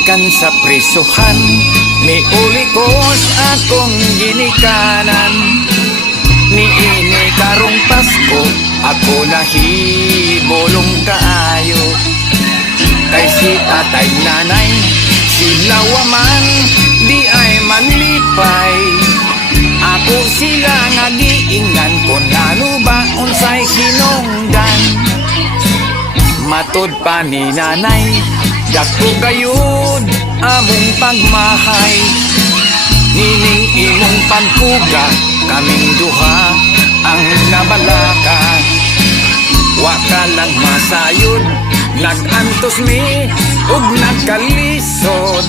gikan sa prisuhan, miuli ko sa akong ginikanan. Niini karong Pasko, ako nahibulong kaayo. Kay si tatay nanay, sila waman, di ay manlipay. Ako sila nga giingnan, kung ano ba unsay hinungdan. Matod pa ni nanay, dako gayud among pagmahay. Nining imong pagkuga, kaming duha ang nabalaka. Wa ka lang masayod, nagantos mi ug nagkalisod.